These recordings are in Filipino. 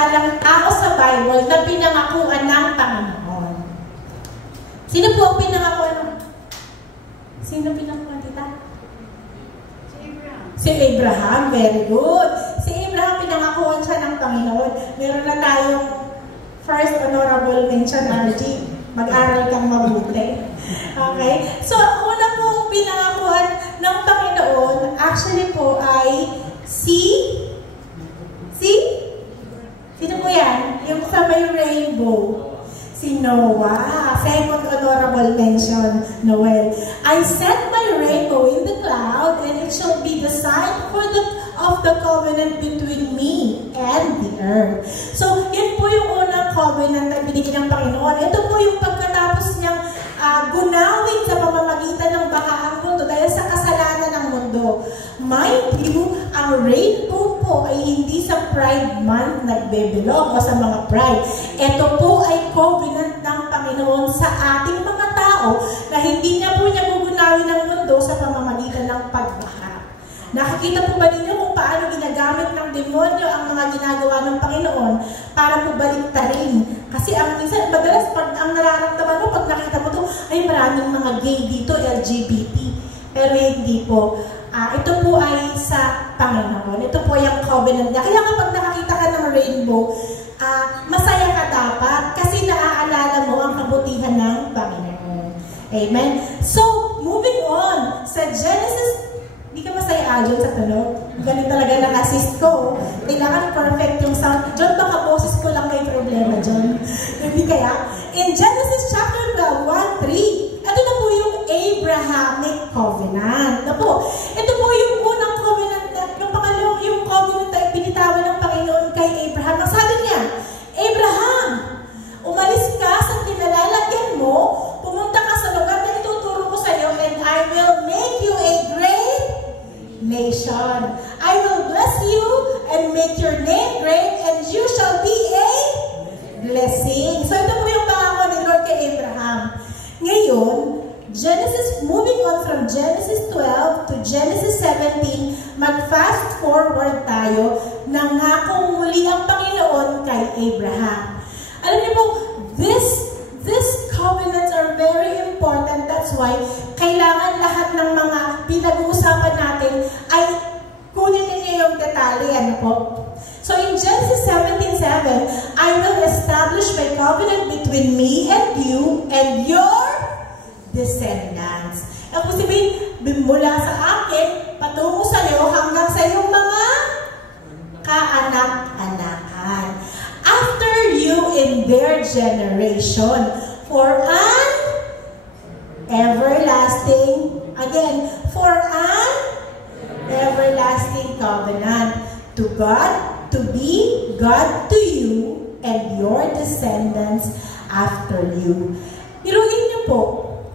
Ang tao sa Bible na pinangakuan ng Panginoon. Sino po ang pinangakuan? Sino pinangakuan, tita? Si Abraham. Very good. Si Abraham, pinangakuan siya ng Panginoon. Meron na tayong first honorable mention, RG. Mag-aral kang mabuti. Okay? So, una pong pinangakuan ng Panginoon, actually po ay sino po yan? Yung sa may rainbow. Si Noah. Second honorable mention, Noel. I set my rainbow in the cloud, and it shall be the sign of the covenant between me and the earth. So, yun po yung unang covenant na binigyan ng Panginoon. Ito po yung pagkatapos niyang gunawin sa pamamagitan ng bahaang mundo dahil sa kasalanan ng mundo. Mind you, ang rainbow po ay hindi sa Pride Month nagbebilog o sa mga pride. Ito po ay covenant ng Panginoon sa ating mga tao na hindi na po niya gugunawin ng mundo sa pamamagitan ng pagbaha. Nakikita po ba ninyo kung paano ginagamit ng demonyo ang mga ginagawa ng Panginoon para po baliktarin? Kasi minsan, madalas pag ang nararamdaman mo, pag nakita mo to, ay maraming mga gay dito, LGBT. Pero hindi po. Ito po ay sa Panginoon. Ito po yung covenant niya. Kaya kapag nakakita ka ng rainbow, masaya ka dapat kasi naaalala mo ang kabutihan ng Panginoon. Amen? So, moving on sa Genesis. Hindi ka masaya, Aljon, sa tunog? Galing talaga ng assist ko. Kailangan perfect yung sound. John, baka boses ko lang may problema, John. Hindi kaya? In Genesis chapter 12, 1-3, ito na po yung Abrahamic covenant. Na po, ito po yung unang covenant na, yung pangalawang yung covenant na pinitawan ng Panginoon kay Abraham. Ang sabi niya, Abraham, umalis ka sa kinalalagyan mo, pumunta ka sa lugar na ituturo ko sa iyo, and I will make you a great nation. I will bless you and make your name great, and you shall be a blessing. So ito po yung pangako ni Lord kay Abraham. Ngayon, moving on from Genesis 12 to Genesis 17, mag-fast forward tayo, nangakong muli ang Panginoon kay Abraham. Alam niyo po, these covenants are very important. That's why, kailangan lahat ng mga pinag-uusapan natin ay kunin ninyo yung detalye. Ano po? So in Genesis 17:7, I will establish my covenant between me and you and your descendants. Ang sabihin, mula sa akin, patungo sa iyo, hanggang sa iyong mga kaanak-anakan. After you in their generation, for an everlasting, again, for an everlasting covenant to God, to be God to you and your descendants after you. Iruin niyo po,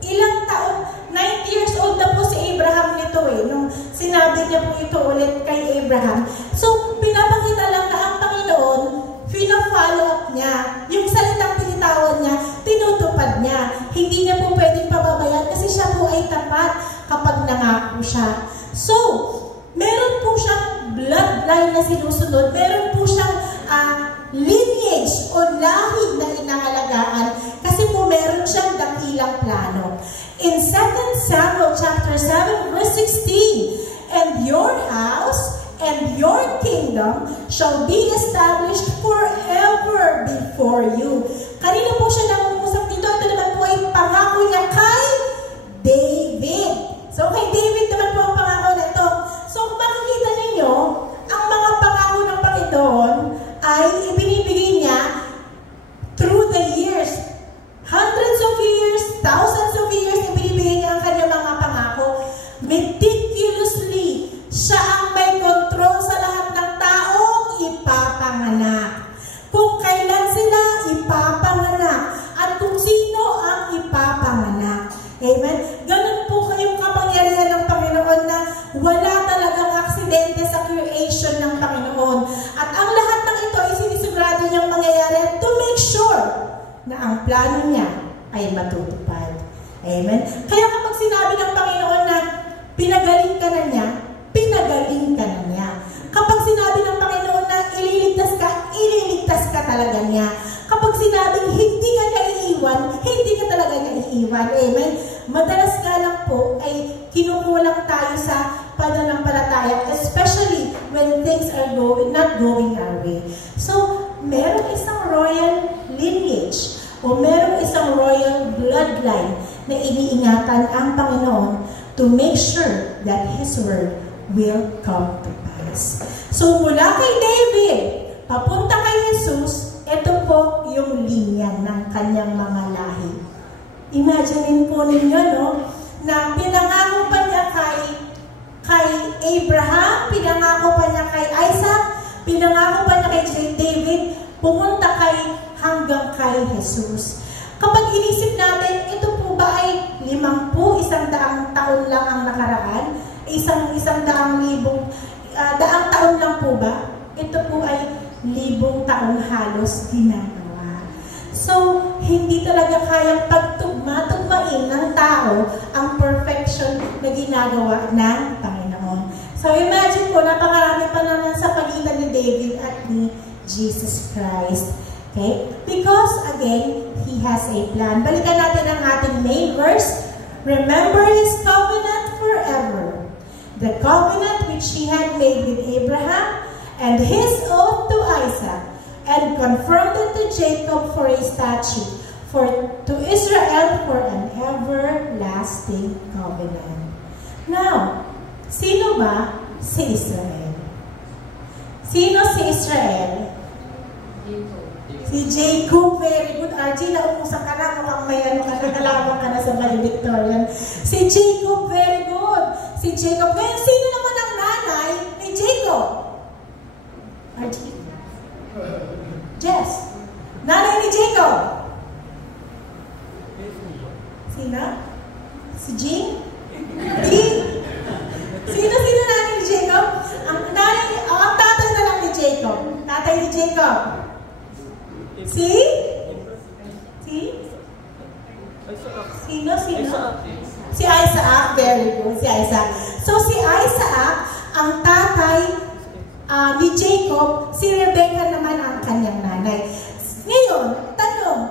ilang taon, 90 years old na po si Abraham nito nung sinabi niya po ito ulit kay Abraham. So, pinapakita lang na ang Panginoon, pina-follow up niya. Yung salitang pinitawan niya, tinutupad niya. Hindi niya po pwedeng pababayaan kasi siya po ay tapat kapag nangako siya. So, meron po siyang bloodline na sinusunod. Meron po siyang lineage o lahid na inaalagaan kasi po meron siyang dakilang plano. In 2 Samuel chapter 7 verse 16, and your house and your kingdom shall be established forever before you. Kanina po siya nangungusap dito. Ito naman po ay pangako niya kay David. So kay David naman po ang pangako na ito. So kung makikita ninyo, ang mga pangako ng Panginoon ay ibinibigay niya through the years. Hundreds of years, thousands of years, ibinibigay niya ang kanyang mga pangako. Meticulously, siya ang may control sa lahat ng taong ipapanganak. Kung kailan sila ipapanganak at kung sino ang ipapanganak. Amen? Ganun po kayong kapangyarihan ng Panginoon na wala talagang aksidente sa creation ng Panginoon. At ang lahat ng ito ay sinisigurado niyang mangyayari to make sure na ang plano niya ay matutupad. Amen? Kaya kapag sinabi ng Panginoon na pinagaling ka na niya, pinagaling ka na niya. Kapag sinabi ng Panginoon na ililigtas ka, ililigtas talaga niya. Kapag sinabing hindi ka niya iiwan, hindi ka talaga niya iiwan. Amen? Madalas nga lang po ay kinukulang tayo sa pananampalataya, especially when things are not going our way. So, merong isang royal lineage o merong isang royal bloodline na iniingatan ang Panginoon to make sure that His word will come to pass. So, mula kay David, papunta kay Jesus, ito po yung linya ng kanyang mga lahi. Imagine po ninyo, no? Na pinangako pa niya kay Abraham, pinangako pa niya kay Isaac, pinangako pa niya kay David, pumunta hanggang kay Jesus. Kapag inisip natin, ito po ba ay 100 taon lang ang nakaraan? Daang taon lang po ba? Ito po ay 1,000 taon halos ginagawa. So, hindi talaga kayang pagtugma-tugmain ng tao ang perfection na ginagawa ng Panginoon. So, imagine po, napakarami pa naman sa pagitan ni David at ni Jesus Christ. Okay? Because, again, He has a plan. Balikan natin ang ating main verse. Remember His covenant forever. The covenant which He had made with Abraham and His oath to Isaac, and confirmed it to Jacob for a statute, to Israel for an everlasting covenant. Now, sino ba si Israel? Sino si Israel? Si Jacob. Very good, Archie. Naumusan ka na. Mukhang may nalaman ka na sa valedictorian. Si Jacob, very good. Si Jacob. Ngayon, sino naman ang nanay ni Jacob? Archie. Jess. Nanay ni Jacob. Sino? Si Jean? Sino nanay ni Jacob? Ang tatay na lang ni Jacob. Tatay ni Jacob. Si? Sino? Si Isaac. Very good. Si Isaac. So, si Isaac, ang tatay ni Jacob, si Rebecca naman ang kanyang nanay. Ngayon, tanong,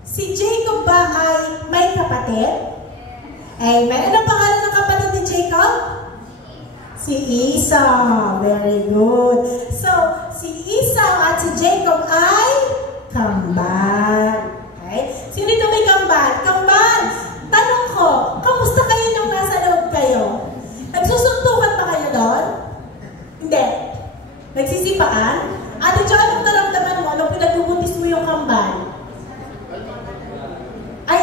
si Jacob ba ay may kapatid? Amen. Anong pangalan ng kapatid ni Jacob? Si Esau. Very good. So, si Esau at si Jacob ay kambal. Okay? Sino ito may kambal? Kambal! Tanong ko, kamusta kayo nung nasa loob kayo? Nagsusuntukan ba kayo doon? Hindi. Nagsisipaan? Ate Jo, anong naramdaman mo nung pinagbubuntis mo yung kambal? Ay,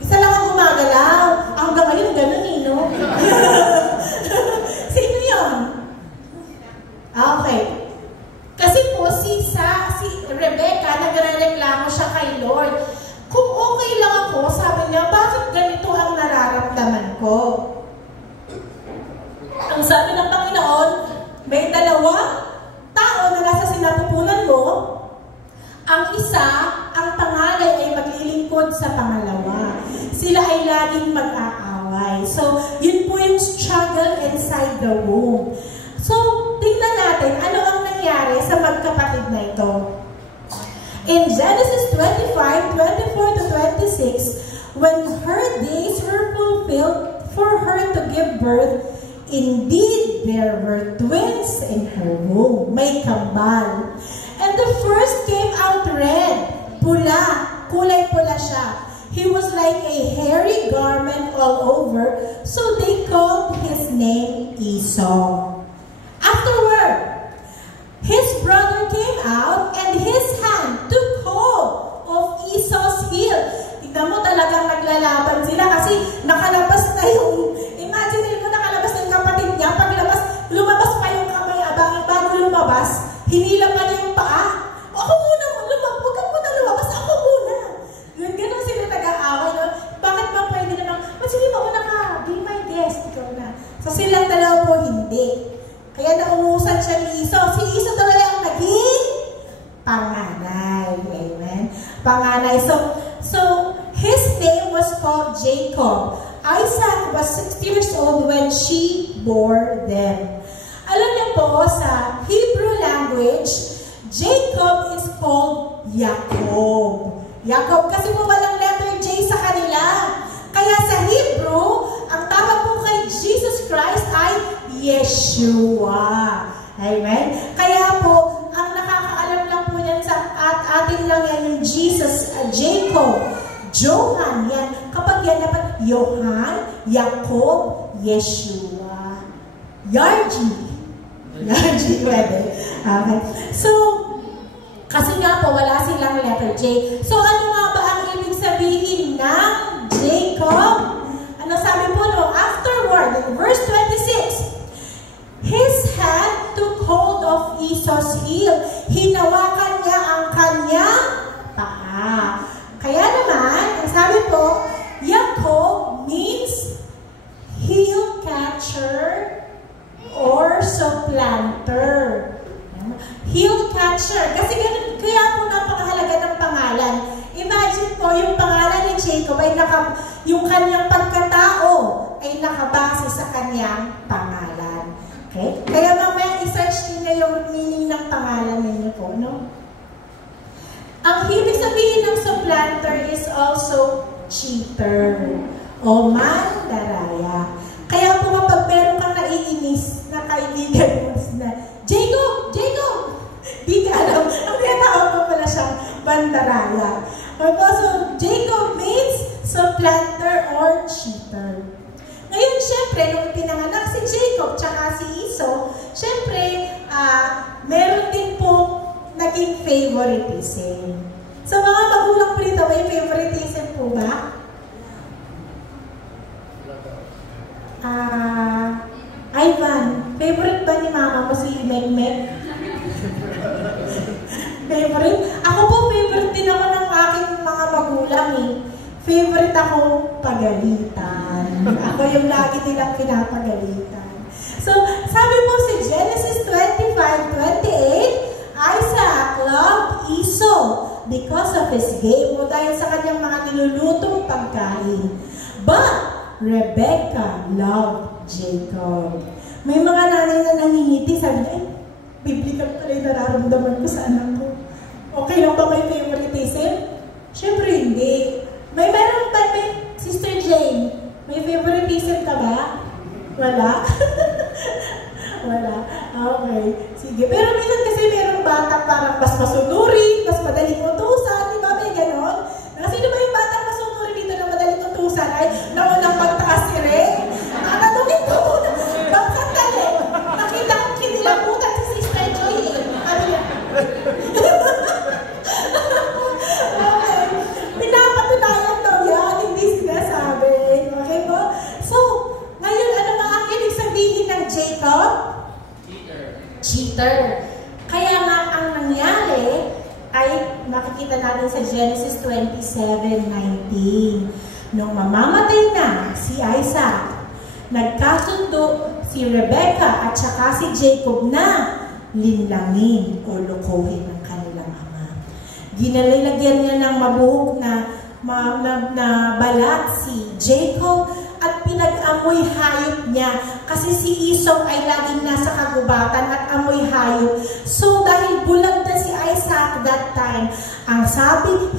isa lang ang gumagalaw. Hanggang ngayon, ganun eh, no? Sino yun? Okay. Kasi po, si Rebecca, nagre-reklamo siya kay Lord. Kung okay lang ako, sabi niya, bakit ganito ang nararamdaman ko? Ang sabi ng Panginoon, may 2 tao na nasa sinapupunan mo. Ang isa, ang pangalay ay maglilingkod sa pangalawa. Sila ay laging mag-aaway. So, yun po yung struggle inside the womb. So, tingnan natin, ano ang nangyari sa magkapatid na ito? In Genesis 25:24-26, when her days were fulfilled for her to give birth, indeed there were twins in her womb. May kambal. And the first came out red, pula, kulay pula siya. He was like a hairy garment all over, so they called his name Esau. Afterward, his brother came out and his hand took hold of Esau's heel. Tignan mo, talagang naglalaban sila kasi nakalabas na yung, imagine mo nakalabas na yung kapatid niya, paglabas, lumabas pa yung kamay, bago lumabas, hinila pa niya yung paa. Ako muna, huwag ka muna lumabas, ako muna. Ganun sila nag-aaway. No? Bakit ba pwede naman, sige mauna ka, be my guest, ikaw na. So silang dalawa po hindi. Kaya naungusan siya ni Esau. Si Esau talaga ang naging panganay. Amen? Panganay. So his name was called Jacob. Isaac was 60 years old when she bore them. Alam niyo po, sa Hebrew language, Jacob is called Jacob. Jacob kasi po walang letter J sa kanila. Kaya sa Hebrew, ang tawag po kay Jesus Christ ay Yeshua. Amen? Kaya po, ang nakakaalam lang po yan at atin lang yan yung Jesus, Jacob, Johan, yan. Kapag yan dapat Johan, Jacob, Yeshua. Yarji, pwede. Okay. So, kasi nga po, wala silang letter J. So, ano nga ba ang ibig sabihin ng Jacob? Ano sabi po, no? Afterward, in verse 26, his hand took hold of Esau's heel. Hinawakan niya ang kanyang paa. Kaya naman, ang sabi po, Jacob means heel catcher or supplanter. Heel catcher. Kasi ganun, kaya po napakahalaga ng pangalan. Imagine po, yung pangalan ni Jacob ay yung kanyang pagkatao ay nakabase sa kanyang pangalan. Okay? Kaya mamaya i-search niyo yung meaning ng pangalan ninyo po, no? Ang ibig sabihin ng supplanter is also cheater o mandaraya. Kaya po kapag meron kang naiinis na kaibigan mo na, Jacob! Di ka alam. Ang tinatawag ko pala siyang bandaraya. So, Jacob means supplanter or cheater. Ngayon, syempre, nung pinanganak si Jacob tsaka si Esau, syempre, meron din po naging favoritism. So, mga magulang po dito, may favoritism po ba? Ivan, favorite ba ni mama mo si Megmeg? Favorite? Ako po, favorite din ako ng aking mga magulang eh. Favorite ako pagalitan. Ako yung lagi nilang pinapagalitan. So, sabi mo si Genesis 25:28, Isaac loved Esau because of his game o dahil sa kanyang mga nilulutong pagkain. But Rebecca loved Jacob. May mga nanay na nangingiti, sabi niya, biblical pala yung nararamdaman ko sa anak ko. Okay lang ba may favoritism? Siyempre hindi. Meron ba, Sister Jane, may favoritism ka ba? Wala? Wala. Okay. Sige. Pero minsan kasi merong bata parang mas masunurin, mas madaling utusan. Di ba may ganon? Sino ba yung batang masunurin dito na madaling utusan? Ay, naunang magtaas si Ray? Tatanungin ko muna. Bakit tali? Nakita ko kinilabutan si Sister Joy. Sabi niya. Okay. Pinapatunayan daw yan. Hindi sinasabi. Okay po? So, ngayon, ano ba ang ibig sabihin ng Jacob? Cheater. Kaya nga, ang nangyari ay makikita natin sa Genesis 27:19. Nung mamamatay na si Isaac, nagkasundo si Rebecca at saka si Jacob na linlangin o lokohin ng kanilang ama. Ginalagyan niya ng mabuhok na balat si Jacob at pinag-amoy hayop niya kasi si Esau ay laging nasa kagubatan at amoy hayop. So dahil bulag na si Isaac that time, ang sabi,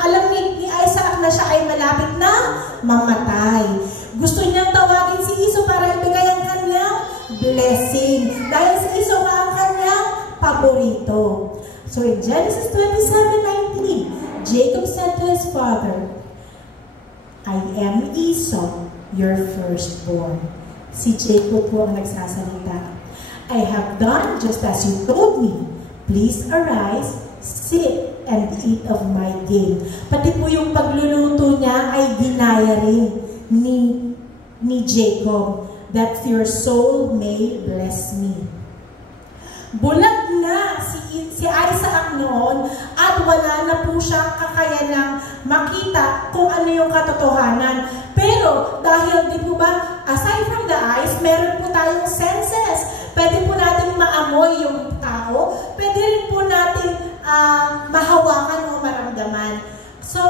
alam ni Isaac na siya ay malapit na mamatay. Gusto niyang tawagin si Esau para ibigay ang kanyang blessing. Dahil si Esau nga ang kanyang paborito. So in Genesis 27:19, Jacob said to his father, I am Esau, your firstborn. Si Jacob po ang nagsasalita. I have done just as you told me. Please arise, sit, and eat of my game. Pati po yung pagluluto niya ay ginaya rin ni Jacob, that your soul may bless me. Bulag na si Isaac noon at wala na po siyang kakayanang makita kung ano yung katotohanan. Pero dahil di po ba, aside from the eyes, meron po tayong senses. Pwede po natin maamoy yung tao. Pwede rin po natin mahawakan o maramdaman. So,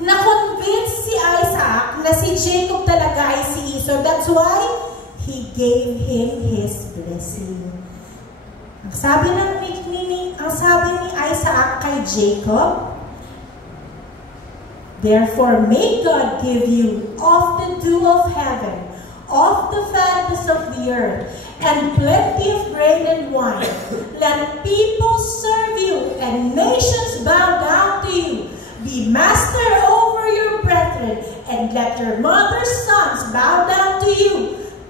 na-convince si Isaac na si Jacob talaga ay si Esau. That's why he gave him his blessing. Ang sabi ni Isaac kay Jacob, therefore may God give you of the dew of heaven, of the fatness of the earth, and plenty of grain and wine. Let people serve you, and nations bow down to you. Be master over your brethren, and let your mother's sons bow down to you.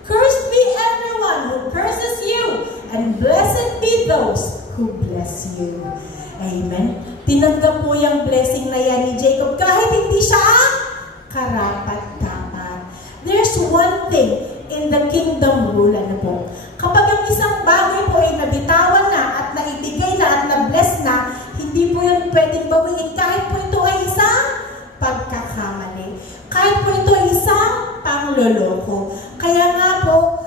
Cursed be everyone who curses you, and blessed be those who bless you. Amen. Tinanggap mo yung blessing na yan ni Jacob kahit hindi siya ang karapat-dapat. There's one thing in the kingdom rule, ano po? Kapag ang isang bagay po ay nabitawan na at naibigay na at na-bless na, hindi po yun pwedeng bawiin kahit po ito ay isang pagkakamali. Kahit po ito ay isang pangloloko. Kaya nga po,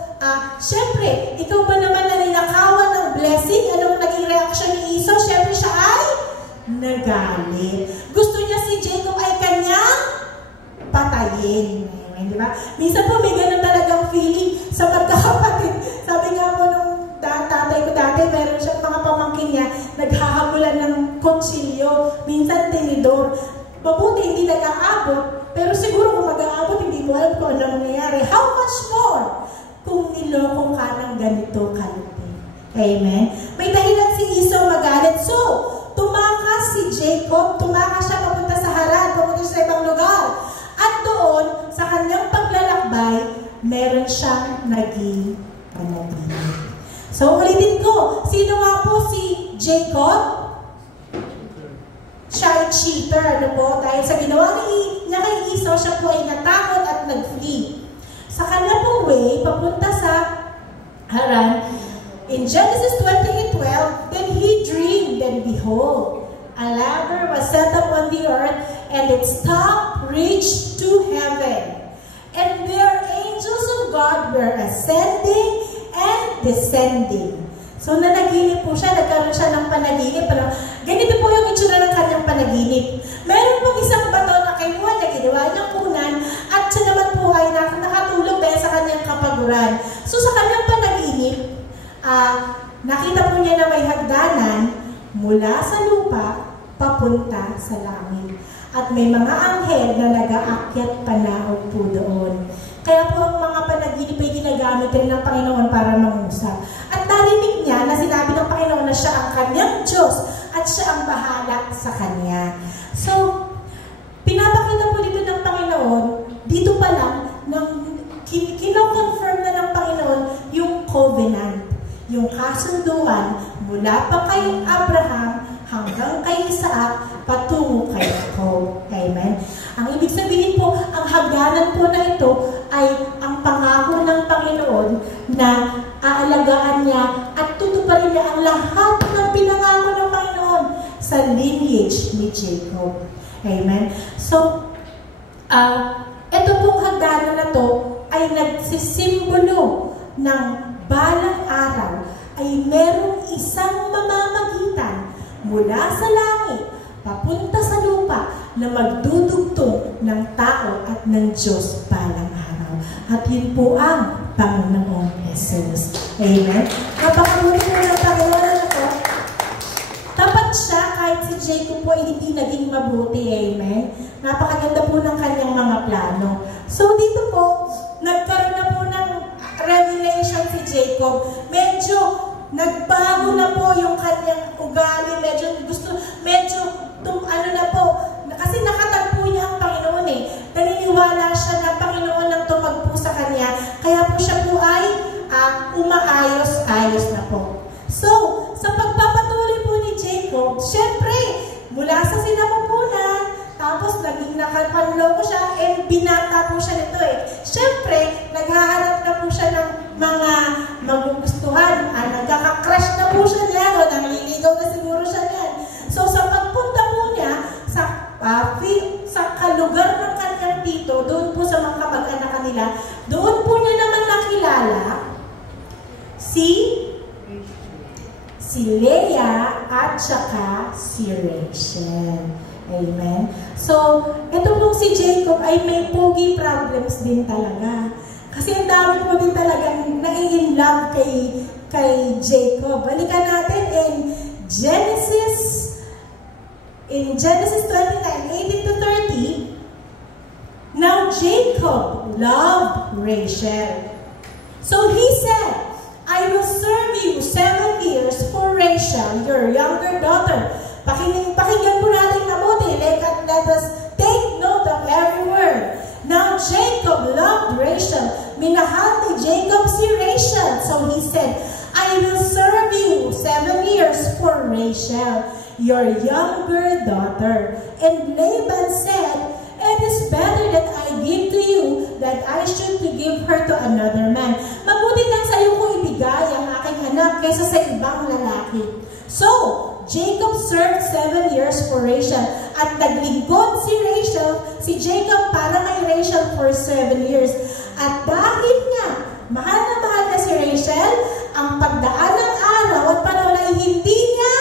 syempre, ikaw ba naman na ninakawan ng blessing? Anong naging reaksyon ni Esau? Syempre siya ay nagalit. Gusto niya si Jacob ay kanyang patayin. Di ba? Minsan po may ganun talagang feeling sa magkakapatid. Sabi nga po nung tatay ko dati, meron siyang mga pamangkin niya, naghahabulan ng kutsilyo, minsan tinidor. Mabuti hindi nag-aabot, pero siguro kung mag-aabot, hindi mo alam kung ano nangyayari. How much more kung niloko ka ng ganito kalupin? Amen? May dahilan si Esau magalit. So, tumakas si Jacob, tumakas siya papunta sa Haran, papunta sa ibang lugar. At doon, sa kanyang paglalakbay, meron siyang naging panaginip. So, ulitin ko, sino nga po si Jacob? Siya ay cheater, ano po? Dahil sa ginawa niya kay Esau, siya po ay natakot at nag-flee. Sa kanya pong way, papunta sa Haran, in Genesis 28:12, then he dreamed, and behold, a ladder was set up on the earth, and its top reached to heaven. And there angels of God were ascending and descending. So, nanaginip po siya, nagkaroon siya ng panaginip. Ganito po yung itsura ng kanyang panaginip. Meron pong isang bato na kinuha niya, ginawa niyang kunan, at siya naman po ay nakatulog dahil sa kanyang kapaguran. So, sa kanyang panaginip, nakita po niya na may hagdanan mula sa lupa, papunta sa langit. At may mga anghel na nag-aakyat panaog po doon. Kaya po ang mga panaginip ay ginagamit rin ng Panginoon para mangusap. At narinig niya na sinabi ng Panginoon na siya ang kanyang Diyos at siya ang bahala sa kanya. So, pinapakita po dito ng Panginoon, dito pa lang, kino-confirm na ng Panginoon yung covenant, yung kasunduan mula pa kay Abraham hanggang kay Isaac, patungo kay Jacob. Amen? Ang ibig sabihin po, ang hagdanan po na ito ay ang pangako ng Panginoon na aalagaan niya at tutuparin niya ang lahat ng pinangako ng Panginoon sa lineage ni Jacob. Amen? So, ito pong hagdanan na to ay nagsisimbolo ng balang araw ay merong isang mamamagitan mula sa langit, papunta sa lupa, na magdudugtong ng tao at ng Diyos balang araw. At yun po ang Panginoong Jesus. Amen? Napakabuti po ng Panginoon ako. Tapat siya kahit si Jacob po ay hindi naging mabuti. Amen? Napakaganda po ng kanyang mga plano. So dito po, nagkaroon na po ng revelation si Jacob. Medyo nagbago na po yung kanyang ugali, medyo ano na po, kasi nakatagpo niya ang Panginoon eh. Naniniwala siya na Panginoon ang tumagpo sa kanya, kaya po siya po ay umaayos-ayos na po. So, sa pagpapatuloy po ni Jacob, syempre, mula sa sinapupunan, tapos naging nakapanloko siya, binata po siya nito eh. Syempre, naghahanap na po siya ng mga magugustuhan, nagkaka-crush na po siya niya, o nangliligaw na siguro siya niyan. So, sa pagpunta po niya sa kalugar ng kanyang tito, doon po sa mga kamag-anak kanila, doon po niya naman nakilala si Leah at saka si Rachel. Amen? So, ito pong si Jacob ay may pogi problems din talaga. Kasi ang dami po din talagang nai-in love kay Jacob. Balikan natin in Genesis 29:18-30, now Jacob loved Rachel. So he said, I will serve you 7 years for Rachel, your younger daughter. Pakinggan po natin mabuti. Let us take note of every word. Now Jacob loved Rachel. Minahal ni Jacob si Rachel. So he said, I will serve you 7 years for Rachel, your younger daughter. And Laban said, it is better that I give to you that I should to give her to another man. Mabuti lang sa iyo kung ibigay ang aking anak kaysa sa ibang lalaki. So, Jacob served 7 years for Rachel. At naglingkod si Jacob para kay Rachel for 7 years. At dahil nga, mahal na mahal na si Rachel, ang pagdaan ng araw at panahon ay hindi niya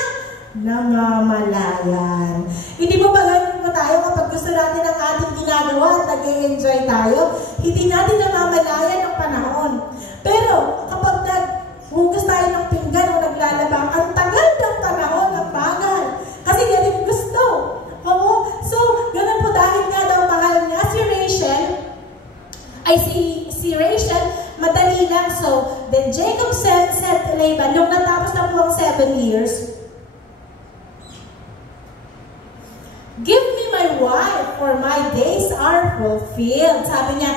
namamalayan. Hindi mo ba ganun po tayo kapag gusto natin ang ating ginagawa at nag-enjoy tayo? Hindi natin namamalayan ang panahon. Pero kapag naghugas tayo ng pinggan o naglalabang, ang tagal ng panahon, ang bagal. Kasi ganun gusto. Oo? So, ganun po dahil nga daw mahal niya si Rachel, si Rachel, madali lang. So, then Jacob said to Laban, nung natapos na po ang 7 years, give me my wife, for my days are fulfilled. Sabi niya,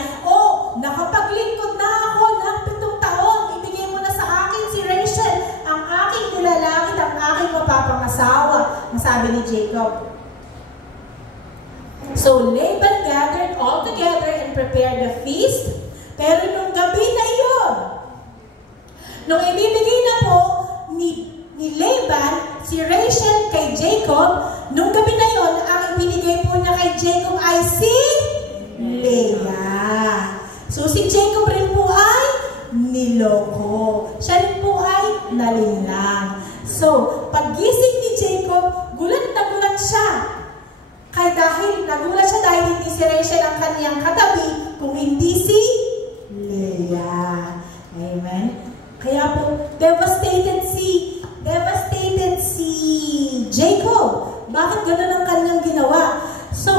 nakapaglingkod na ako ng 7 taon. Ibigay mo na sa akin si Rachel, ang aking nilalangit, ang aking mapapangasawa. Ang sabi ni Jacob. So Laban gathered all together and prepared the feast. Pero nung gabi na iyon, nung ibibigay na po ni Laban si Rachel kay Jacob, nung gabi na yon, ang ibinigay po niya kay Jacob ay si Leah. So si Jacob rin po ay niloko. Siya rin po ay nalinlang. So paggising ni Jacob, gulat na gulat siya. Nagulat siya dahil hindi si Rachel ang kaniyang katabi, kung hindi si Leah. Amen? Kaya po, devastated si Jacob. Bakit gano'n ang kanyang ginawa? So,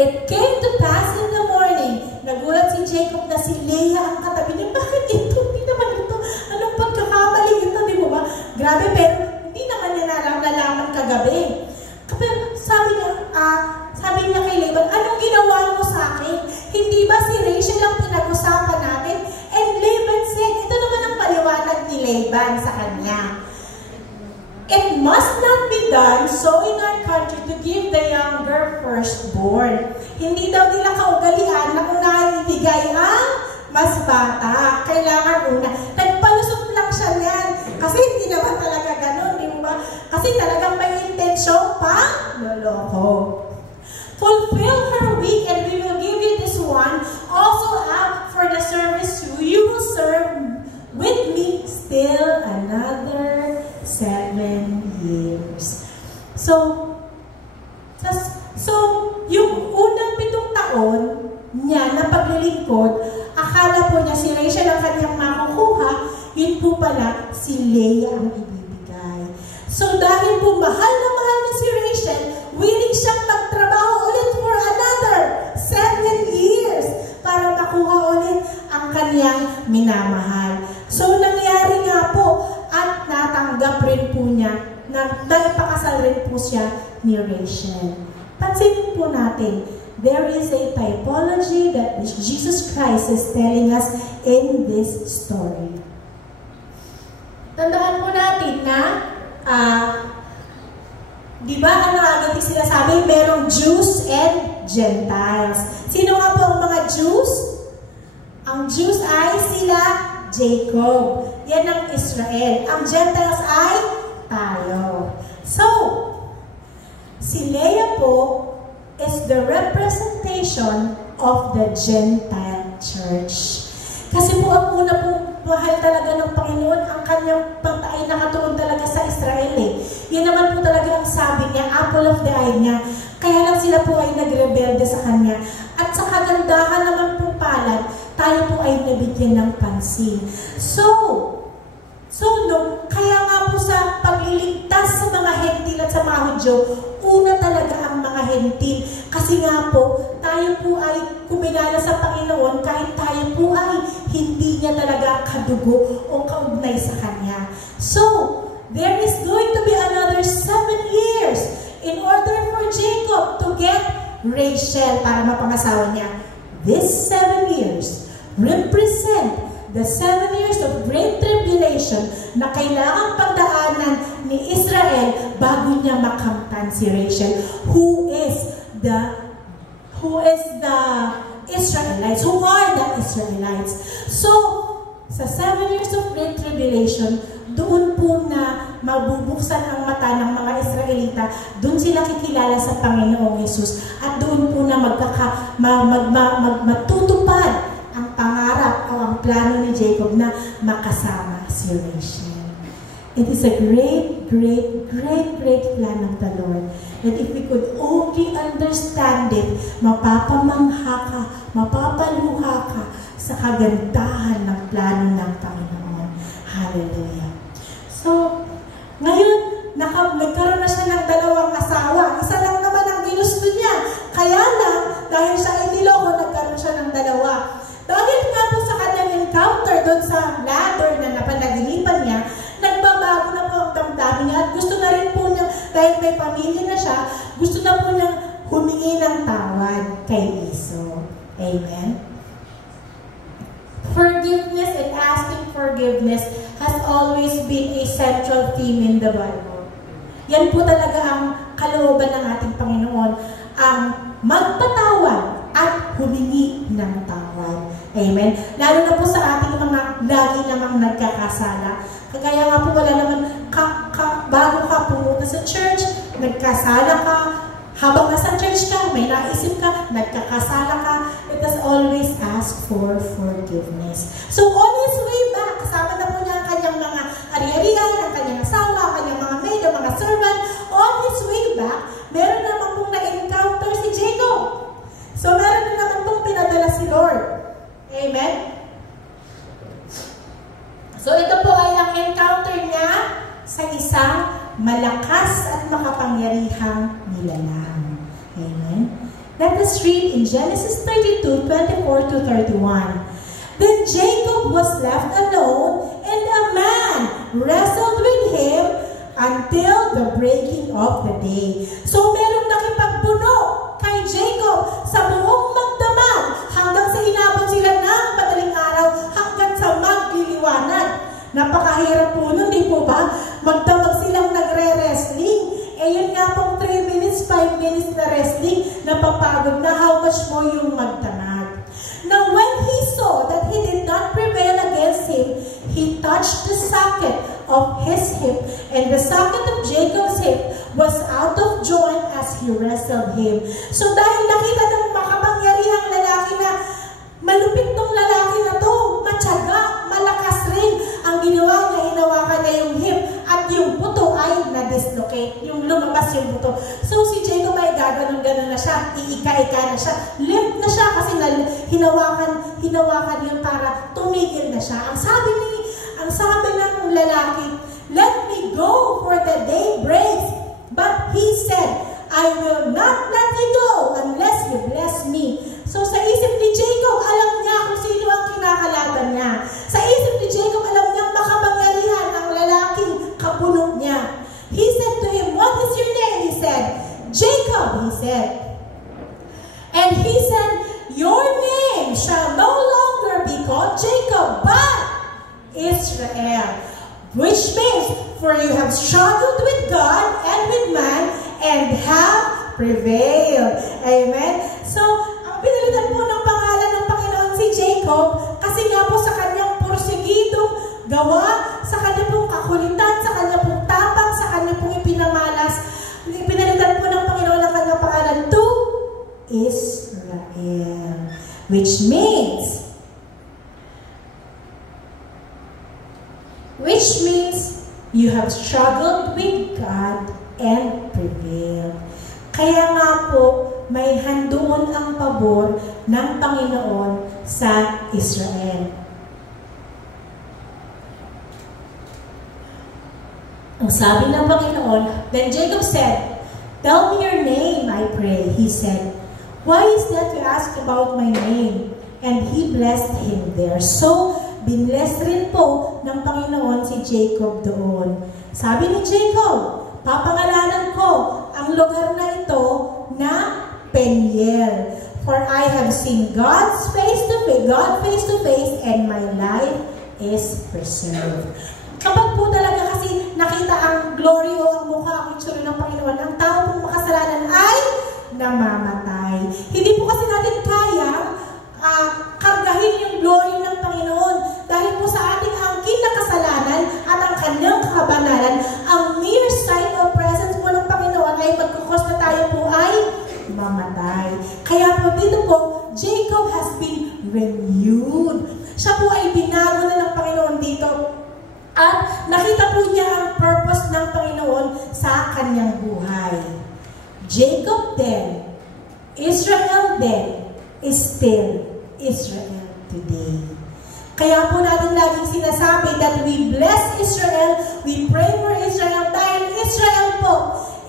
it came to pass in the morning. Nagulat si Jacob na si Leah ang katabi niya. Bakit ito? Hindi naman ito. Anong pagkakamali ito? Di mo ba? Grabe, pero hindi naman niya nalaman kagabi. Pero sabi niya kay Laban, anong ginawa mo sa akin? Hindi ba si Rachel ang pinag-usapan natin? And Laban said, ito naman ang paliwanag ni Laban sa kanya. It must not be done so in our country to give the younger firstborn. Hindi daw nila kaugalian na unahin ibigay ang mas bata. Kailangan una. Nagpalusot lang siya niyan. Kasi hindi naman talaga ganun, di ba? Kasi talagang may intensyon pa loloko. Fulfill her week and we will give you this one. Also act for the service you will serve with me still another 7 years. So yung unang 7 taon niya na paglilingkod, akala po niya si Rachel ang kanyang makukuha, yun po pala si Leah ang ibibigay. So dahil po mahal na si Rachel, willing siyang magtrabaho ulit for another 7 years para makuha ulit ang kanyang minamahal. So nangyari nga po at natanggap rin po niya na naipakasal rin po siya ni Rachel. Pansinin po natin, there is a typology that Jesus Christ is telling us in this story. Tandaan po natin na di ba ang nakagati sila sabi, merong Jews and Gentiles. Sino nga po ang mga Jews? Ang Jews ay sila Jacob. Yan ang Israel. Ang Gentiles ay tayo. So, si Leah po is the representation of the Gentile church. Kasi po ang una po mahal talaga ng Panginoon, ang kanyang pata ay nakatuon talaga sa Israel eh. Yan naman po talaga ang sabi niya, apple of the eye niya. Kaya lang sila po ay nagrebelde sa kanya. At sa kagandahan naman po palad, tayo po ay nabigyan ng pansin. So, kaya nga po sa mga Hudyo, una talaga ang mga Hentil. Kasi nga po, tayo po ay kumilala sa Panginoon kahit tayo po ay hindi niya talaga kadugo o kaugnay sa Kanya. So, there is going to be another 7 years in order for Jacob to get Rachel para mapangasawa niya. These 7 years represent the 7 years of great tribulation na kailangang pagdaanan ni Israel bago niya makamtan si Rachel, who are the Israelites. So, sa 7 years of great tribulation, doon po na mabubuksan ang mata ng mga Israelita, doon sila kikilala sa Panginoong Hesus, at doon po na matutupad ang pangarap o ang plano ni Jacob na makasama si Rachel. It is a great, great, great, great plan of the Lord. And if we could only understand it, mapapamangha ka, mapapaluha ka sa kagandahan ng plano ng Panginoon. Hallelujah. So, ngayon, nagkaroon na siya ng 2 asawa. Isa lang naman ang ginusto niya. Kaya lang, dahil siya iniloko, nagkaroon siya ng 2. Dahil nga po sa kanyang encounter doon sa ladder na napanaginipan niya, nagbabago na po ang damdamin niya at gusto na rin po niya, dahil may pamilya na siya, gusto na po niyang humingi ng tawad kay Esau. Amen? Forgiveness and asking forgiveness has always been a central theme in the Bible. Yan po talaga ang kalooban ng ating Panginoon, ang magpatawad at humingi ng tawad. Amen? Lalo na po sa ating mga lagi namang nagkakasala. Kagaya nga po, wala naman, bago ka pumunta sa church, nagkasala ka, habang nasa church ka, may naisip ka, nagkakasala ka, let us always ask for forgiveness. So, on his way back, kasama na po niya ang kanyang mga ari-arian, ang kanyang asawa, ang kanyang mga maid, ang mga servant. On his way back, meron naman pong na-encounter si Jacob. So, meron na naman pong pinadala si Lord. Amen? So, ito po ay ang encounter niya sa isang malakas at makapangyarihang nilalang. Amen? Let us read in Genesis 32, 24-31. Then Jacob was left alone, and a man wrestled with him until the breaking of the day. So, merong nakipagbuno kay Jacob sa buong magdamag hanggang sa inabot sila ng madaling araw hanggang sa magliliwanag. Napakahirap po nun, di po ba? Magdamag silang nagre-wrestling. Eh yun nga pong 3 minutes, 5 minutes na wrestling, napapagod na, how much more yung magdamag. Now when he saw that he did not prevail against him, he touched the socket of his hip, and the socket of Jacob's hip was out of joint as he wrestled him. So dahil nakita ng makapangyarihang lalaki na malupit tong lalaki na to, matyaga, malakas rin, ang ginawa niya, hinawakan niya yung hip at yung buto ay na-dislocate, yung lumabas yung buto. So si Jacob ay gaganon-ganon na siya, iika-ika na siya, limp na siya kasi hinawakan yun para tumigil na siya. Ang sabi ng lalaki, "Let me go for the day breaks." But he said, "I will not let you go unless you bless me." So sa isip ni Jacob, alam niya kung sino ang kinakalaban niya. Sa isip ni Jacob, alam niya makapangyarihan ang lalaking kabunot niya. He said to him, "What is your name?" He said, "Jacob," he said. And he said, "Your name shall no longer be called Jacob, but Israel." Which means, for you have struggled with God and with man, and have prevailed. Amen? So, ang pinalitan po ng pangalan ng Panginoon si Jacob, kasi nga po sa kanyang porsigidong gawa, sa kanyang pong kakulitan, sa kanyang pong tapang, sa kanyang pong ipinamalas, pinalitan po ng Panginoon ang kanyang pangalan to Israel. Which means you have struggled with God and prevailed. Kaya nga po, may handoon ang pabor ng Panginoon sa Israel. Ang sabi ng Panginoon, then Jacob said, "Tell me your name, I pray." He said, "Why is that you ask about my name?" And he blessed him there. So, binless rin po ng Panginoon si Jacob doon. Sabi ni Jacob, papangalanan ko ang lugar na ito na Peniel. For I have seen God face to face, and my life is preserved. Kapag po talaga kasi nakita ang glory o ang mukha, ang itsura ng Panginoon, ang tao pong makasalanan ay namamatay. Hindi po kasi natin kaya kargahin yung glory ng Panginoon dahil po sa ating angkin na kasalanan at ang kanyang kabanalan, ang mere sight or presence po ng Panginoon ay magkukos na tayo po ay mamatay. Kaya po dito po, Jacob has been renewed. Siya po ay binago na ng Panginoon dito. At nakita po niya ang purpose ng Panginoon sa kanyang buhay. Jacob then, Israel then, is still Israel today. Kaya po natin laging sinasabi that we bless Israel, we pray for Israel, dahil Israel po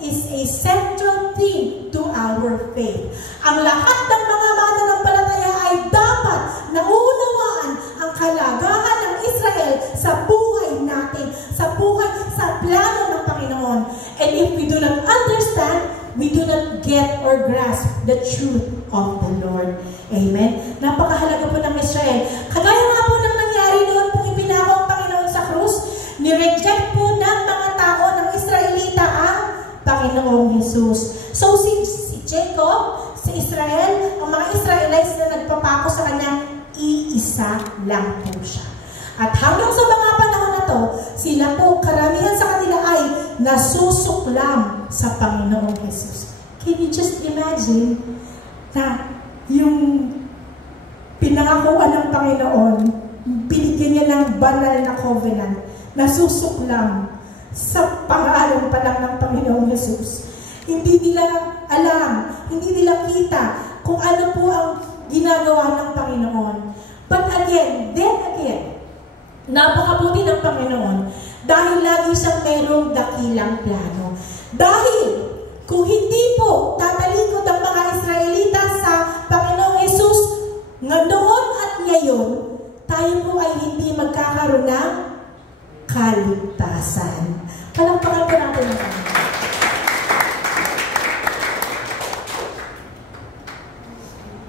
is a central theme to our faith. Ang lahat ng mga mananampalataya ay dapat naunawaan ang kalagahan ng Israel sa buhay natin, sa buhay, sa plano ng Panginoon. And if we do not understand, we do not get or grasp the truth of the Lord. Amen? Napakahalaga po ng Israel. Kagaya nga po ng nangyari noon kung ipinako ang Panginoon sa krus, nireject po ng mga tao ng Israelita ang Panginoong Jesus. So si Jacob, si Israel, ang mga Israelites na nagpapako sa kanya, iisa lang po siya. At hanggang sa mga panahon na to, sila po, karamihan sa kanila ay nasusuklam sa Panginoong Jesus. Can you just imagine na yung pinangakuan ng Panginoon, binigyan niya ng banal na covenant, nasusuklam sa pangalan pa lang ng Panginoong Jesus. Hindi nila alam, hindi nila kita kung ano po ang ginagawa ng Panginoon. But again, then again, napakabuti ng Panginoon dahil lagi siyang mayroong dakilang plano. Dahil kung hindi po tatalikod ang mga Israelita sa Panginoong Jesus noon at ngayon, tayo po ay hindi magkakaroon ng kaligtasan. Palakpakan po natin ang Panginoon.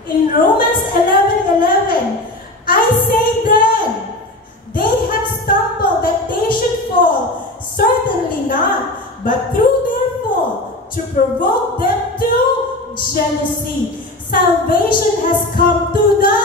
In Romans 11:11, I say then, they have stumbled that they should fall. Certainly not, but through their fall, to provoke them to jealousy. Salvation has come to the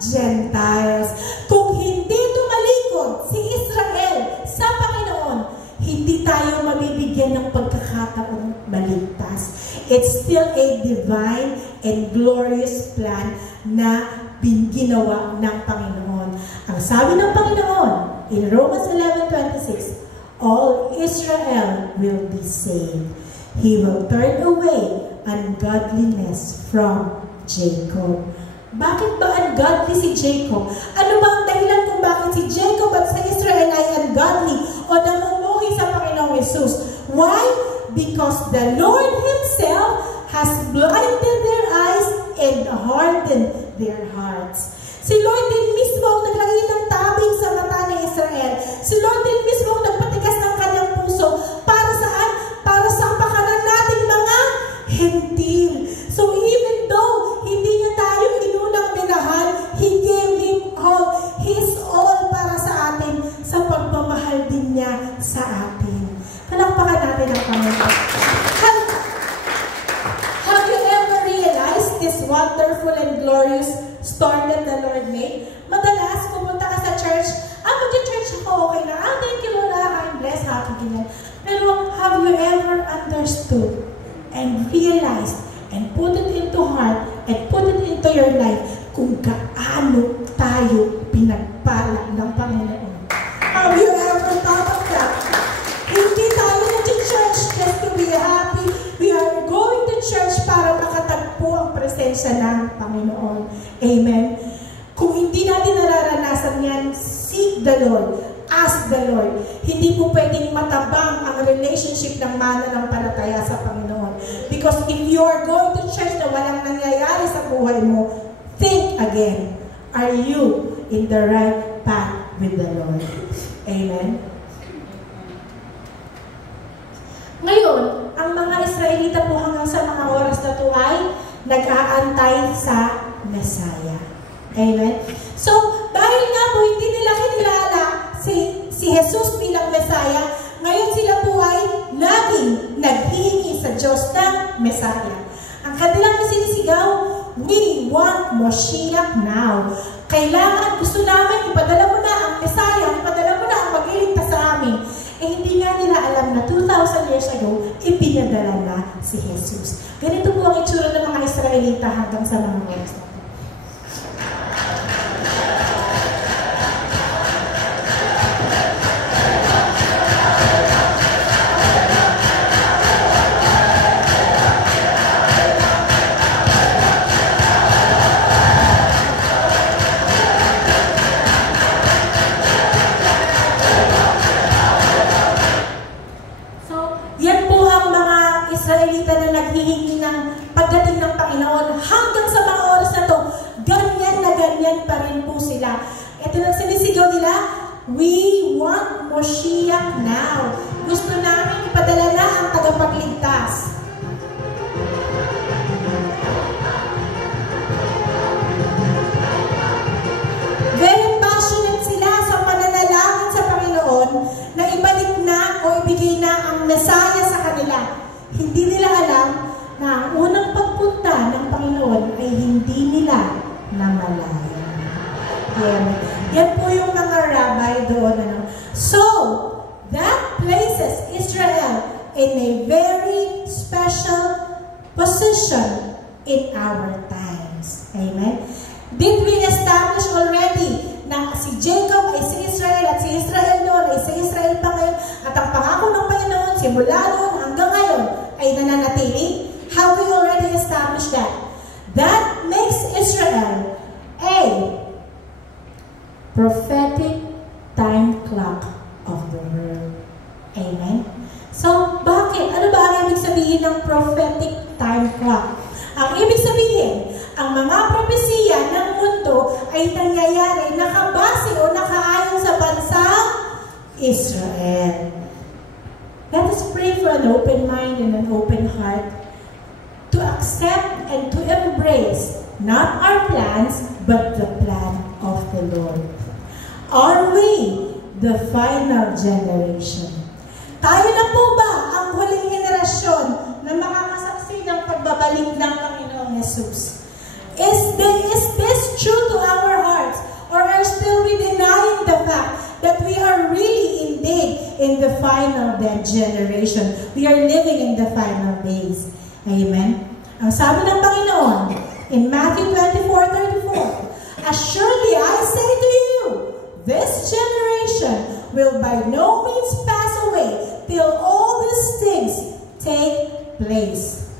Gentiles. Kung hindi tumalikod si Israel sa Panginoon, hindi tayo mabibigyan ng pagkakataong maligtas. It's still a divine and glorious plan na ginawa ng Panginoon. Ang sabi ng Panginoon in Romans 11:26, all Israel will be saved. He will turn away ungodliness from Jacob. Bakit ba ungodly si Jacob? Ano ba ang dahilan kung bakit si Jacob at sa Israel ay ungodly o namumuhi sa Panginoong Jesus? Why? Because the Lord Himself has blinded their eyes and hardened their hearts. Si Lord din mismo ang naglagay ng tabing sa mata ng Israel. Si Lord din mismo ang nagpatigas ng kanyang puso. Para saan? Para sa pakanan nating mga hentil. So even though hindi niya tayo inunang minahal, He gave Him all. His all para sa atin sa pagmamahal din niya sa atin. Palakpakan natin ang Panginoon. Have you ever realized this wonderful and glorious story that the Lord made? Madalas, pumunta ka sa church, mag-church ako, okay na, thank you Lord, I'm blessed, happy din. Pero have you ever understood and realized and put it into heart and put it into your life kung gaano tayo pinagpala ng Panginoon? Have you ever thought of that? Hindi tayo nag-church just to be happy. We are going to church para makatagpo ang presensya ng Panginoon. Amen? Kung hindi natin nararanasan yan, seek the Lord. Ask the Lord. hindi po pwedeng matabang ang relationship ng mananampalataya sa Panginoon. Because if you are going to church na walang nangyayari sa buhay mo, think again. Are you in the right path with the Lord? Amen? Ngayon, ang mga Israelita po hanggang sa mga oras na ito ay nag-aantay sa Messiah. Amen? So, dahil nga po hindi nila kinilala si Jesus bilang Messiah, ngayon sila po ay laging naghihingi sa Diyos ng Messiah. Ang kanilang sinisigaw, we want Moshiach now. Kailangan, gusto namin, ipadala mo na ang Messiah, ipadala mo na ang magliligtas sa amin. Hindi nga nila alam na 2,000 years ago, ipinadala na si Jesus. Ganito po ang itsura ng mga Israelita hanggang sa mga oras na ito. Israelita na naghihingi ng pagdating ng Panginoon hanggang sa mga oras na to, ganyan pa rin po sila. Ito lang sinisigaw nila, we want Moshiach now. Gusto namin ipadala na ang tagapagligtas. Very passionate sila sa pananalangin sa Panginoon na ibalik na o ibigay na ang Messiah sa kanila. Hindi nila alam na ang unang pagpunta ng Panginoon ay hindi nila namalayan. Yan po yung mga rabbi doon. So, that places Israel in a very special position in our times. Amen? Did we establish already na si Jacob ay si Israel at si Israel noon ay si Israel pa ngayon at ang pangako ng Panginoon simula noon hanggang ngayon ay nananatili? Have we already established that? That makes Israel a prophetic time clock of the world. Amen? So, bakit? Ano ba ang ibig sabihin ng prophetic time clock? Ang ibig sabihin, ang mga propesiya ng mundo ay nangyayari nakabase o nakaayon sa bansang Israel. Let us pray for an open mind and an open heart to accept and to embrace not our plans, but the plan of the Lord. Are we the final generation? Tayo na po ba ang huling henerasyon na makakasaksi ng pagbabalik ng Panginoong Jesus? Is this true to our hearts? Or are still we denying the fact that we are really indeed in the final generation? We are living in the final days. Amen? Ang sabi ng Panginoon in Matthew 24:34, "Assuredly I say to you, this generation will by no means pass away till all these things take place."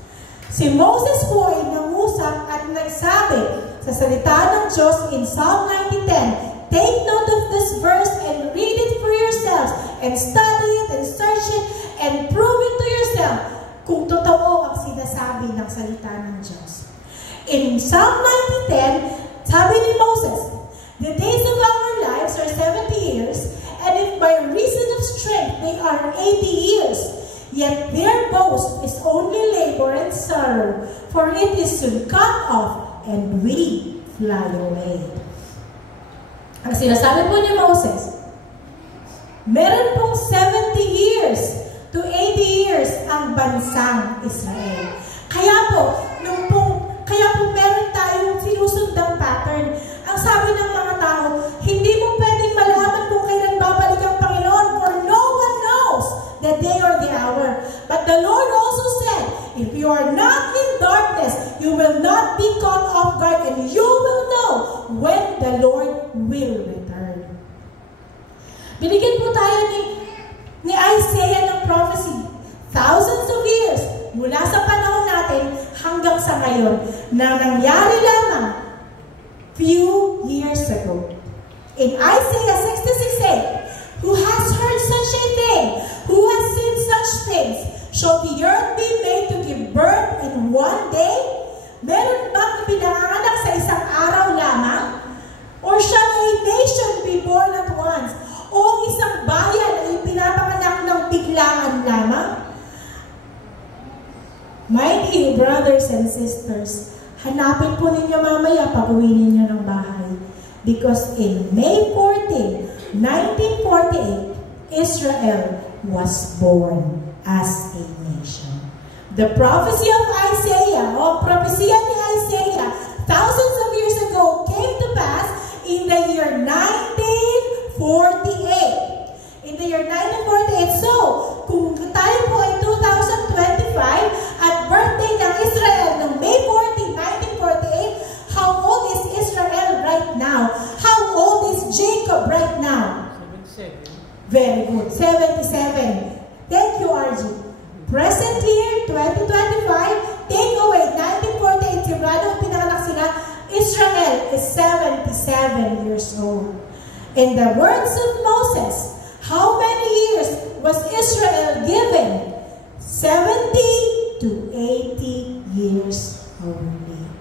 Si Moses po ay nangusap at nagsabi sa salita ng Diyos in Psalm 90:10, "Take note of this verse and read it for yourselves and study it and search it and prove it to yourself kung totoo ang sinasabi ng salita ng Diyos." In Psalm 90:10, sabi ni Moses, "The days of our lives are 70 years, and if by reason of strength they are 80 years, yet their boast is only labor and sorrow, for it is soon cut off, and we fly away." Ang sinasabi po ni Moses, meron pong 70 years to 80 years ang bansang Israel. Kaya po meron tayong sinusundang pattern. Ang sabi ng mga tao, hindi mo pwedeng malaman kung kailan babalik ang Panginoon, for no one knows the day or the hour. But the Lord also said, if you are not in darkness, you will not be caught off guard, and you will know when the Lord will return. Binigyan po tayo ni Isaiah ng prophecy. Thousands of years mula sa panahon natin hanggang sa ngayon na nangyari lamang few years ago. In Isaiah 66:8, "Who has heard such a Shall the earth be made to give birth in one day? Meron bang ipinanganak sa isang araw lamang? Or shall a nation be born at once? O ang isang bayan ay pinapanganak ng biglaan lamang? My dear brothers and sisters, hanapin po ninyo mamaya pag uwi ninyo ng bahay. Because in May 14, 1948, Israel was born as a nation. The prophecy of Isaiah, o propesya ni Isaiah, thousands of years ago, came to pass in the year 1948. In the year 1948. So, kung tayo po ay 2025 at birthday ng Israel ng May 14, 1948, how old is Israel right now? How old is Jacob right now? 77. Very good. 77. Thank you, RG. Present year, 2025, take away, 1948, sigurado pinanganak sila, Israel is 77 years old. In the words of Moses, how many years was Israel given? 70 to 80 years only.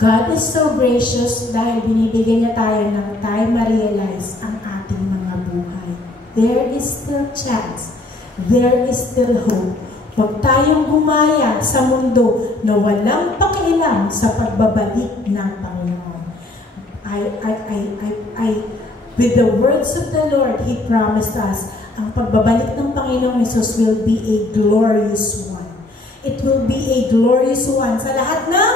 God is so gracious dahil binibigyan niya tayo ng time ma-realize ang ating mga buhay. There is still chance. There is still hope. Huwag tayong gumaya sa mundo na walang pakialam sa pagbabalik ng Panginoon. With the words of the Lord, He promised us, ang pagbabalik ng Panginoong Jesus will be a glorious one. It will be a glorious one sa lahat ng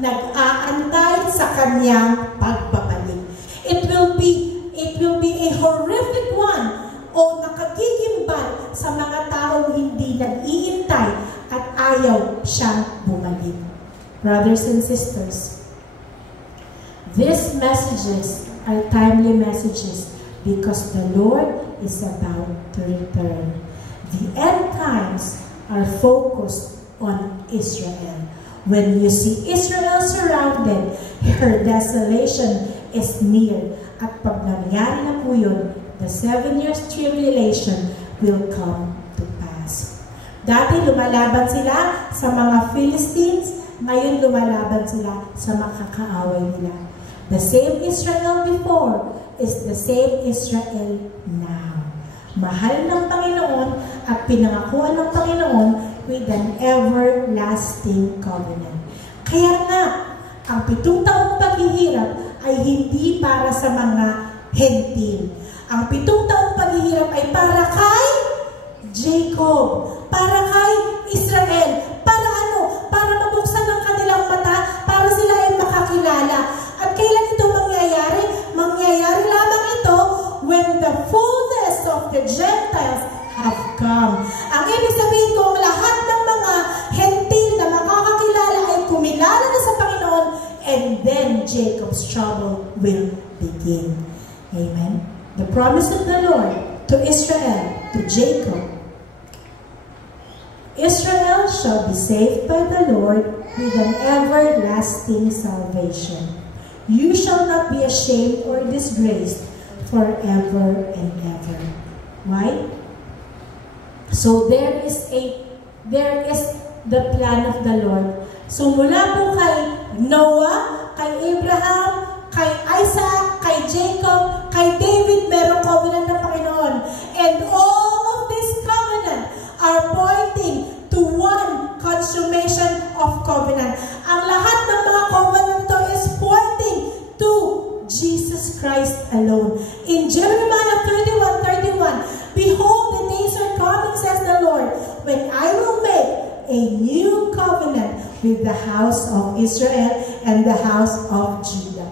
nag-aantay sa Kanyang pagbabalik. It will be a horrific one o nakagigimbal sa mga taong hindi nag-iintay at ayaw siyang bumalik. Brothers and sisters, these messages are timely messages because the Lord is about to return. The end times are focused on Israel. When you see Israel surrounded, her desolation is near. At pag nangyari na po yun, the 7 years tribulation will come to pass. Dati lumalaban sila sa mga Philistines, ngayon lumalaban sila sa mga kaaway nila. The same Israel before is the same Israel now. Mahal ng Panginoon at pinangakuan ng Panginoon with an everlasting covenant. Kaya nga, ang 7 taong paghihirap ay hindi para sa mga hentil. Ang 7 taong paghihirap ay para kay Jacob, para kay Israel. Para ano? Para mabuksan ang kanilang mata, para sila ay makakilala. At kailan ito mangyayari? Mangyayari lamang ito when the fullness of the Gentiles have come. Ang ibig sabihin kung lahat ng mga hentil na makakakilala ay kumilala na sa Panginoon, and then Jacob's trouble will begin. Amen. The promise of the Lord to Israel, to Jacob. Israel shall be saved by the Lord with an everlasting salvation. You shall not be ashamed or disgraced forever and ever. Why? So there is the plan of the Lord. So mula po kay Noah, kay Abraham, kay Isaac, kay Jacob, kay David, merong covenant ng Panginoon. And all of this covenant are pointing to one consummation of covenant. Ang lahat ng mga covenant to is pointing to Jesus Christ alone. In Jeremiah 31:31, behold, the days are coming, says the Lord, when I will make a new covenant with the house of Israel and the house of Judah.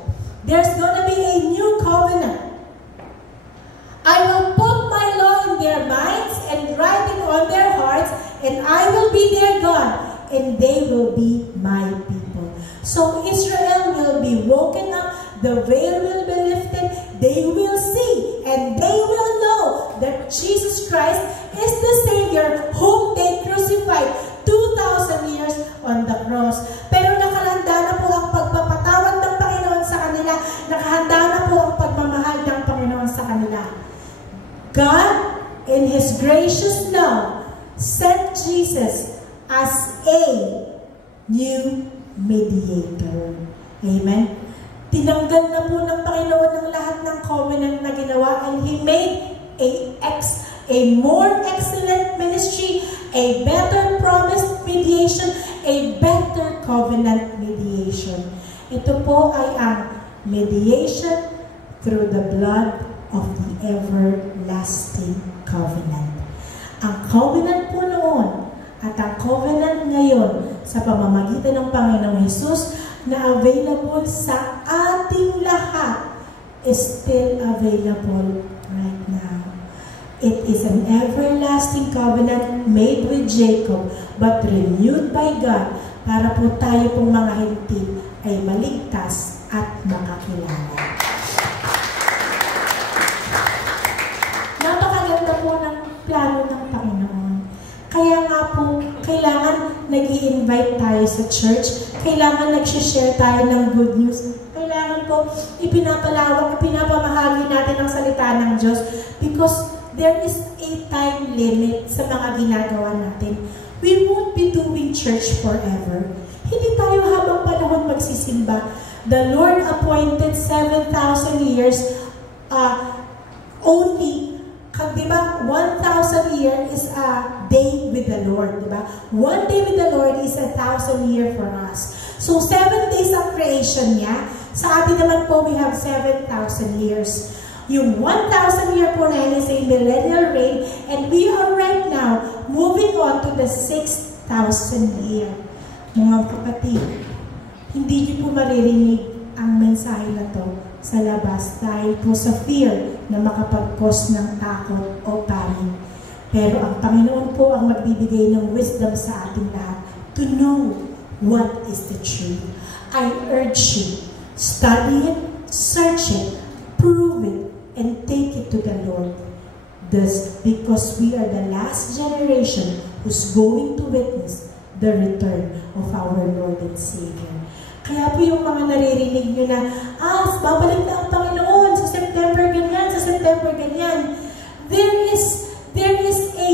There's going to be a new covenant. I will put my law in their minds and write it on their hearts, and I will be their God, and they will be my people. So Israel will be woken up, the veil will be lifted, they will see, and they will know that Jesus Christ is the Savior whom they crucified 2,000 years on the cross. Pero nakalanda na po ang pagpapatawad ng Panginoon sa kanila. Nakahanda na po ang pagmamahal ng Panginoon sa kanila. God in His gracious love, sent Jesus as a new mediator. Amen? Tinanggal na po ng Panginoon ng lahat ng covenant na ginawa, and He made a more excellent ministry, a better promised mediation, a better covenant mediation. Ito po ay ang mediation through the blood of the everlasting covenant. Ang covenant po noon at ang covenant ngayon sa pamamagitan ng Panginoong Hesus na available sa ating lahat is still available right now. It is an everlasting covenant made with Jacob but renewed by God para po tayo pong mga hentil ay maligtas at makakilala. Napakaganda po ng plano ng Panginoon. Kaya nga po, kailangan nag-i-invite tayo sa church, kailangan nag-share tayo ng good news, kailangan po ipinapalawak, ipinapamahagi natin ang salita ng Diyos because there is a time limit sa mga ginagawa natin. We won't be doing church forever. Hindi tayo habang panahon magsisimba. The Lord appointed 7,000 years only. Diba? 1,000 year is a day with the Lord. Diba? 1 day with the Lord is 1,000 year for us. So 7 days of creation niya. Sa atin naman po, we have 7,000 years. Yung 1,000 year po na yun is a millennial reign, and we are right now moving on to the 6,000 year. Mga kapatid, hindi niyo po maririnig ang mensahe na to sa labas dahil po sa fear na makapag-cause ng takot o panic. Pero ang Panginoon po ang magbibigay ng wisdom sa ating lahat to know what is the truth. I urge you, study it, search it, prove it, and take it to the Lord. Thus, because we are the last generation who's going to witness the return of our Lord and Savior. Kaya po yung mga naririnig nyo na, babalik na ang Panginoon sa September ganyan, sa September ganyan. There is a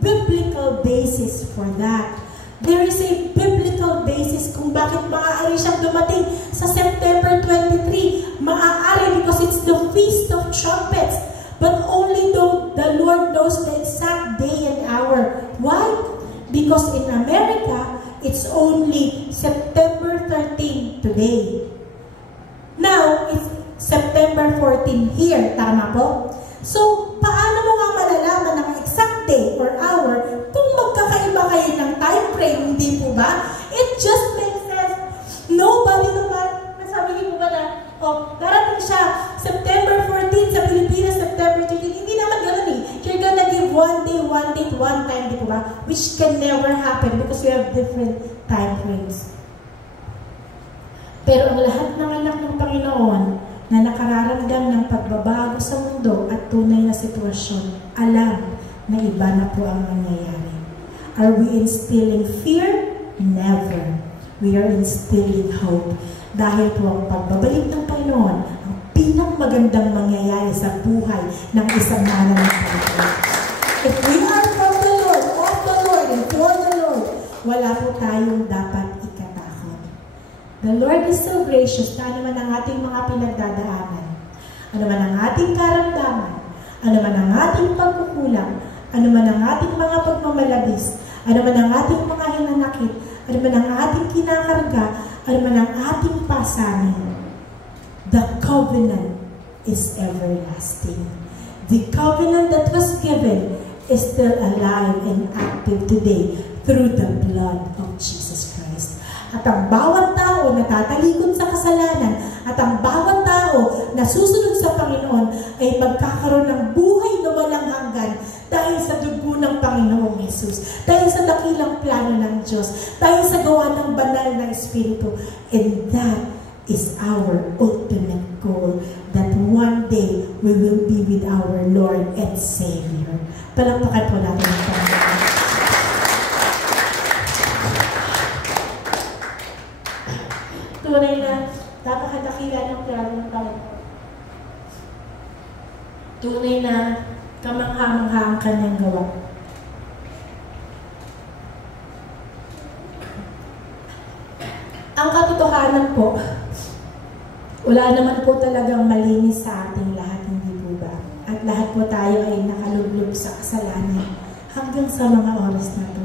biblical basis for that. There is a biblical basis kung bakit maaari siyang dumating sa September 23. Maaari because it's the Feast of Trumpets. But only though the Lord knows the exact day and hour. Why? Because in America, it's only September 13 today. Now, it's September 14 here. Tama po? So, paano mo nga malalaman ang exact day or hour kung magkakaiba kayo ng time frame? Hindi po ba? It just makes sense. Nobody naman, masabi ko ba na, darating siya September 14 sa Pilipinas, September 13. Hindi naman gano'n eh. You're gonna give one day, one date, one time, di po ba? Which can never happen because we have different time frames. Pero ang lahat ng anak ng Panginoon na nakararamdam ng pagbabago sa mundo at tunay na sitwasyon, alam na iba na po ang nangyayari. Are we instilling fear? Never. We are instilling hope. Dahil po ang pagbabalik ng Panginoon, ang pinakmagandang mangyayari sa buhay ng isang mananampalataya. If we are from the Lord, of the Lord, and for the Lord, wala po tayong dapat ikatakot. The Lord is so gracious na ano man ang ating mga pinagdadaanan, ano man ang ating karamdaman, ano man ang ating pagkukulang, ano man ang ating mga pagmamalabis, ano man ang ating mga hinanakit, ano man ang ating kinakarga, ano man ang ating pasanin. The covenant is everlasting. The covenant that was given is still alive and active today through the blood of Jesus Christ. At ang bawat tao na tatalikod sa kasalanan at ang bawat tao na susunod sa Panginoon ay magkakaroon ng buhay na walang hanggan dahil sa dugo ng Panginoong Hesus, dahil sa dakilang plano ng Diyos, dahil sa gawa ng banal na Espiritu. And that is our ultimate goal, that one day we will be with our Lord and Savior. Palakpakan po natin ang Panginoon. Tunay na napakadakila ng plano ng Panginoon. Tunay na Kamangha-mangha ang kanyang gawa. Ang katotohanan po, wala naman po talagang malinis sa ating lahat, hindi po ba? At lahat po tayo ay nakalublob sa kasalanan hanggang sa mga oras na to.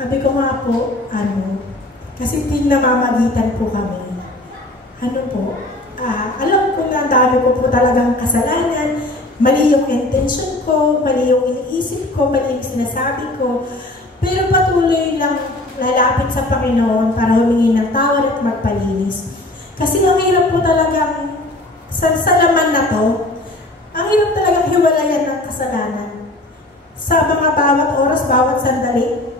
Sabi ko nga po, kasi namamagitan po kami. Alam ko na dami ko po talagang kasalanan, mali yung intention ko, mali yung iniisip ko, mali yung sinasabi ko, pero patuloy lang lalapit sa Panginoon para humingi ng tawad at magpalinis. Kasi ang hirap po talagang, sa laman na to, ang hirap talagang hiwalayan ng kasalanan. Sa mga bawat oras, bawat sandali,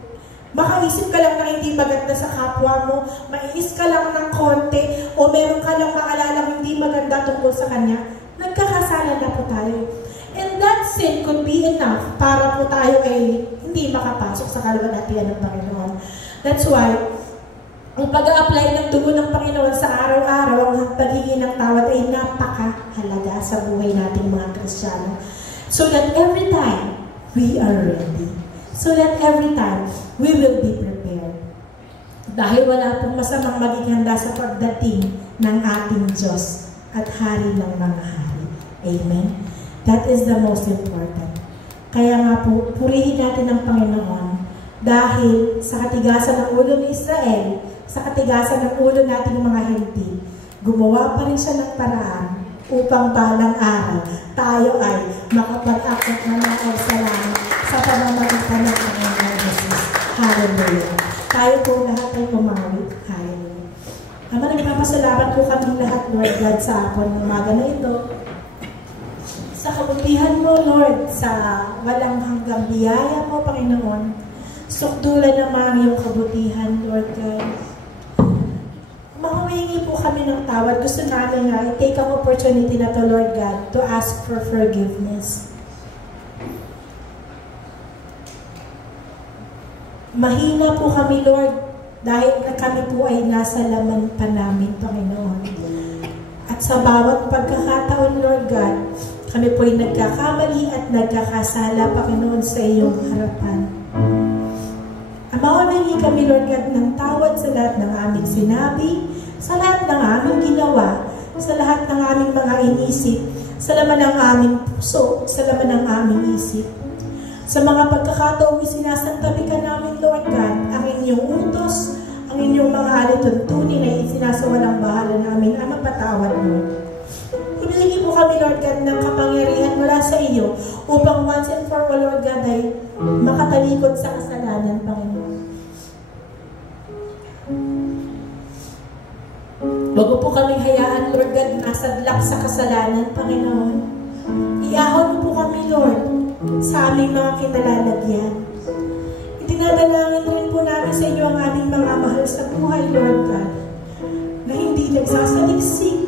makaisip ka lang na hindi maganda sa kapwa mo, maiis ka lang ng konti, o meron ka lang maalala hindi maganda tungkol sa kanya, nagkakasala na po tayo. And that sin could be enough para po tayo ay hindi makapasok sa kalwalhatian ng Panginoon. That's why, ang pag-a-apply ng dugo ng Panginoon sa araw-araw, ang paghingi ng tawad ay napakahalaga sa buhay nating mga Kristiyano. So that every time, we are ready. So that every time, we will be prepared. Dahil wala pong masamang maging handa sa pagdating ng ating Diyos at Hari ng mga hari. Amen? That is the most important. Kaya nga po, purihin natin ang Panginoon dahil sa katigasan ng ulo ni Israel, sa katigasan ng ulo nating mga hindi, gumawa pa rin siya ng paraan upang balang araw tayo ay makapag-akot na ng salamat sa pamamagitan ng Panginoon Jesus. Hallelujah. Tayo po lahat ay pumawit. Hallelujah. Ama, nagpapasalamat po kami lahat, Lord God, sa hapon ng umaga na ito. Sa kabutihan mo, Lord, sa walang hanggang biyaya mo, Panginoon. Sukdulan naman yung kabutihan, Lord God. Mahumingi po kami ng tawad. Gusto namin nga, take ang opportunity na to, Lord God, to ask for forgiveness. Mahina po kami, Lord, dahil na kami po ay nasa laman pa namin, Panginoon. At sa bawat pagkakataon, Lord God, kami po ay nagkakamali at nagkakasala, Panginoon, sa iyong harapan. Mawamingi kami, Lord God, ng tawad sa lahat ng aming sinabi, sa lahat ng aming ginawa, sa lahat ng aming mga inisip, sa laman ng aming puso, sa laman ng aming isip. Sa mga pagkakataong isinasantabi ka namin, Lord God, ang inyong utos, ang inyong mga alituntunin ay isinasawalang bahala namin ang mapatawad mo. Humihingi po kami, Lord God, ng kapangyarihan mula sa iyo upang once and for all, Lord God, ay makatalikod sa kasalanan, Panginoon. Bago po kami hayaan, Lord God, nasadlak sa kasalanan, Panginoon. Iahon mo po kami, Lord, sa aming mga kinalalagyan. Itinadalangin rin po namin sa inyo ang aming mga mahal sa buhay, Lord God, na hindi nagsasaliksik,